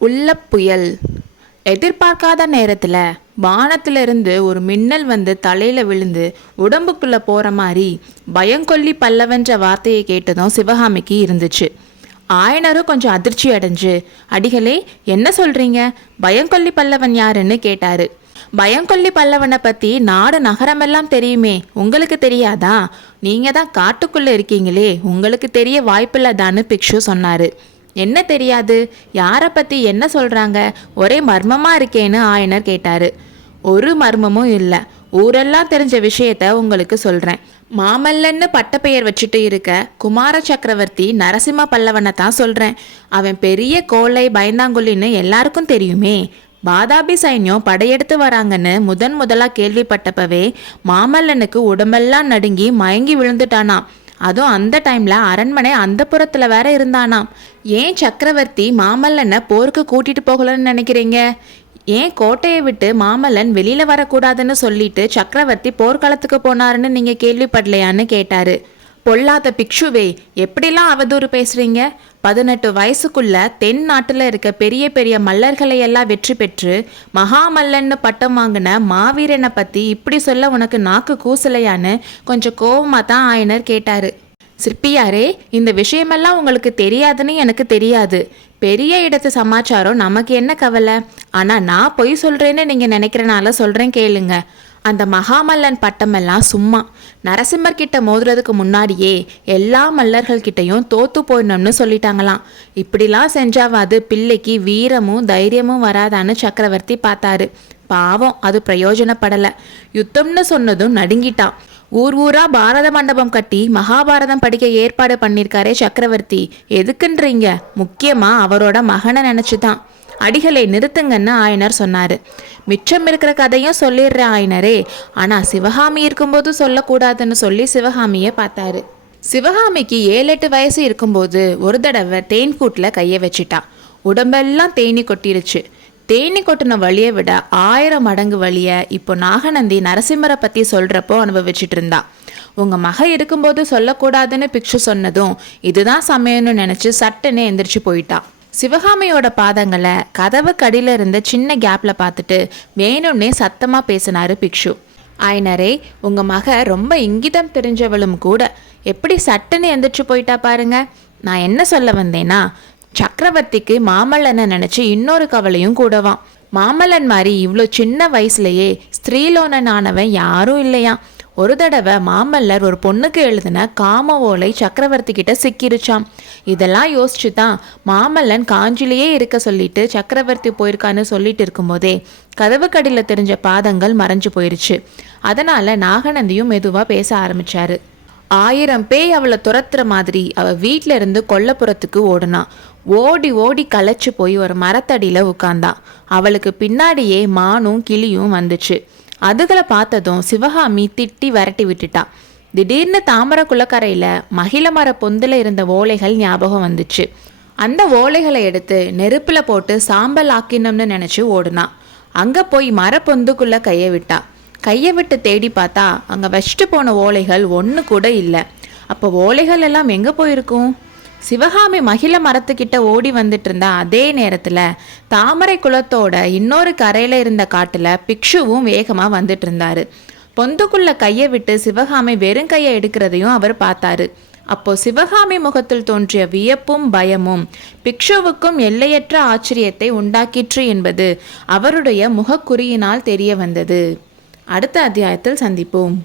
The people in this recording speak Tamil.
உள்ள புயல். எதிர்பார்க்காத நேரத்தில் வானத்திலிருந்து ஒரு மின்னல் வந்து தலையில் விழுந்து உடம்புக்குள்ளே போகிற மாதிரி பயங்கொல்லி பல்லவன்ற வார்த்தையை கேட்டதும் சிவகாமிக்கு இருந்துச்சு. ஆயனரும் கொஞ்சம் அதிர்ச்சி அடைஞ்சு, அடிகளே என்ன சொல்கிறீங்க, பயங்கொல்லி பல்லவன் யாருன்னு கேட்டார். பயங்கொல்லி பல்லவனை பற்றி நாடு நகரமெல்லாம் தெரியுமே, உங்களுக்கு தெரியாதா? நீங்கள் தான் காட்டுக்குள்ளே இருக்கீங்களே, உங்களுக்கு தெரிய வாய்ப்பில்லைதான்னு பிக்ஷு சொன்னார். என்ன தெரியாது, யாரை பற்றி என்ன சொல்கிறாங்க, ஒரே மர்மமாக இருக்கேன்னு ஆயனர் கேட்டார். ஒரு மர்மமும் இல்லை, ஊரெல்லாம் தெரிஞ்ச விஷயத்த உங்களுக்கு சொல்கிறேன். மாமல்லன்னு பட்டப்பெயர் வச்சுட்டு இருக்க குமார சக்கரவர்த்தி நரசிம்ம பல்லவனை தான் சொல்கிறேன். அவன் பெரிய கோழை பயந்தாங்குள்ளின்னு எல்லாருக்கும் தெரியுமே. பாதாபி சைன்யம் படையெடுத்து வராங்கன்னு முதலாக கேள்விப்பட்டப்பவே மாமல்லனுக்கு உடம்பெல்லாம் நடுங்கி மயங்கி விழுந்துட்டானா. அதுவும் அந்த டைம்ல அரண்மனை அந்த புறத்துல வேற இருந்தானாம். ஏன் சக்கரவர்த்தி மாமல்லனை போருக்கு கூட்டிட்டு போகலன்னு நினைக்கிறீங்க? ஏன் கோட்டையை விட்டு மாமல்லன் வெளியில வரக்கூடாதுன்னு சொல்லிட்டு சக்கரவர்த்தி போர்க்களத்துக்கு போனாருன்னு நீங்க கேள்விப்படலையான்னு கேட்டாரு. பொல்லாத பிக்ஷுவே, எப்படிலாம் அவதூறு பேசுறீங்க? 18 வயசுக்குள்ள தென் நாட்டுல இருக்க பெரிய பெரிய மல்லர்களை எல்லாம் வெற்றி பெற்று மகாமல்லன்னு பட்டம் வாங்கின மாவீரனை பத்தி இப்படி சொல்ல உனக்கு நாக்கு கூசலையான்னு கொஞ்சம் கோபமா தான் ஆயனர் கேட்டாரு. சிற்பியாரே, இந்த விஷயமெல்லாம் உங்களுக்கு தெரியாதுன்னு எனக்கு தெரியாது. பெரிய இடத்து சமாச்சாரம் நமக்கு என்ன கவலை? ஆனா நான் பொய் சொல்றேன்னு நீங்க நினைக்கிறனால சொல்றேன், கேளுங்க. அந்த மகாமல்லன் பட்டமெல்லாம் சும்மா. நரசிம்மர் கிட்ட மோதுறதுக்கு முன்னாடியே எல்லா மல்லர்கள் கிட்டையும் தோத்து போயிடணும்னு சொல்லிட்டாங்களாம். இப்படிலாம் செஞ்சாவாது பிள்ளைக்கு வீரமும் தைரியமும் வராதான்னு சக்கரவர்த்தி பார்த்தாரு. பாவம், அது பிரயோஜனப்படலை. யுத்தம்னு சொன்னதும் நடுங்கிட்டான். ஊரா பாரத மண்டபம் கட்டி மகாபாரதம் படிக்க ஏற்பாடு பண்ணியிருக்காரே சக்கரவர்த்தி, எதுக்குன்றீங்க? முக்கியமா அவரோட மகனை நினைச்சுதான். அடிகளை நிறுத்துங்கன்னு ஆயனர் சொன்னாரு. மிச்சம் இருக்கிற கதையும் சொல்லிடுற ஆயனரே, ஆனா சிவகாமி இருக்கும்போது சொல்லக்கூடாதுன்னு சொல்லி சிவகாமியை பார்த்தாரு. சிவகாமிக்கு 7-8 வயசு இருக்கும்போது ஒரு தடவை தேன்கூட்டில் கையை வச்சிட்டான். உடம்பெல்லாம் தேனி கொட்டிருச்சு. தேனி கொட்டின வழியை விட 1000 மடங்கு வழியை இப்போ நாகநந்தி நரசிம்மரை பற்றி சொல்கிறப்போ அனுபவிச்சுட்டு இருந்தா. உங்கள் மக இருக்கும்போது சொல்லக்கூடாதுன்னு பிக்ஷு சொன்னதும் இதுதான் சமயம்னு நினச்சி சட்டுன்னு எந்திரிச்சு போயிட்டா. சிவகாமியோட பாதங்களை கதவு கடியில் இருந்த சின்ன கேப்பில் பார்த்துட்டு வேணும்னே சத்தமாக பேசினாரு பிக்ஷு. ஆயனரே, உங்கள் மக ரொம்ப இங்கிதம் தெரிஞ்சவளும் கூட எப்படி சட்டுன்னு எந்திரிச்சு போயிட்டா பாருங்க. நான் என்ன சொல்ல வந்தேன்னா, சக்கரவர்த்திக்கு மாமல்லனை நினச்சி இன்னொரு கவலையும் கூடவான். மாமல்லன் மாதிரி இவ்வளோ சின்ன வயசுலேயே ஸ்திரீலோனன் ஆனவன் யாரும் இல்லையா. ஒரு தடவை மாமல்லர் ஒரு பொண்ணுக்கு எழுதின காம ஓலை சக்கரவர்த்தி கிட்ட சிக்கிருச்சாம். இதெல்லாம் யோசிச்சு தான் மாமல்லன் காஞ்சிலேயே இருக்க சொல்லிட்டு சக்கரவர்த்தி போயிருக்கான்னு சொல்லிட்டு இருக்கும்போதே கதவு கடியில் தெரிஞ்ச பாதங்கள் மறைஞ்சு போயிருச்சு. அதனால நாகநந்தியும் மெதுவாக பேச ஆரம்பிச்சாரு. 1000 பேய் அவளை துரத்துற மாதிரி அவள் வீட்டில இருந்து கொல்லப்புறத்துக்கு ஓடுனான். ஓடி ஓடி களைச்சு போய் ஒரு மரத்தடியில் உட்கார்ந்தான். அவளுக்கு பின்னாடியே மானும் கிளியும் வந்துச்சு. அதுகளை பார்த்ததும் சிவகாமி திட்டி விரட்டி விட்டுட்டா. திடீர்னு தாமரை குளக்கரையில் மகிழ மர பொந்தில் இருந்த ஓலைகள் ஞாபகம் வந்துச்சு. அந்த ஓலைகளை எடுத்து நெருப்பில் போட்டு சாம்பல் ஆக்கினோம்னு நினச்சி ஓடுனான். அங்கே போய் மரப்பொந்துக்குள்ளே கையை விட்டா. கையை விட்டு தேடி பார்த்தா அங்கே வச்சுட்டு போன ஓலைகள் ஒன்று கூட இல்லை. அப்போ ஓலைகள் எல்லாம் எங்கே போயிருக்கும்? சிவகாமி மகிழ மரத்துக்கிட்ட ஓடி வந்துட்டு இருந்தா அதே நேரத்தில் தாமரை குளத்தோட இன்னொரு கரையில் இருந்த காட்டில் பிக்ஷுவும் வேகமாக வந்துட்டு இருந்தாரு. பொந்துக்குள்ள கையை விட்டு சிவகாமி வெறும் கையை எடுக்கிறதையும் அவர் பார்த்தாரு. அப்போ சிவகாமி முகத்தில் தோன்றிய வியப்பும் பயமும் பிக்ஷுவுக்கும் எல்லையற்ற ஆச்சரியத்தை உண்டாக்கிற்று என்பது அவருடைய முகக்குறியினால் தெரிய வந்தது. அடுத்த அத்தியாயத்தில் சந்திப்போம்.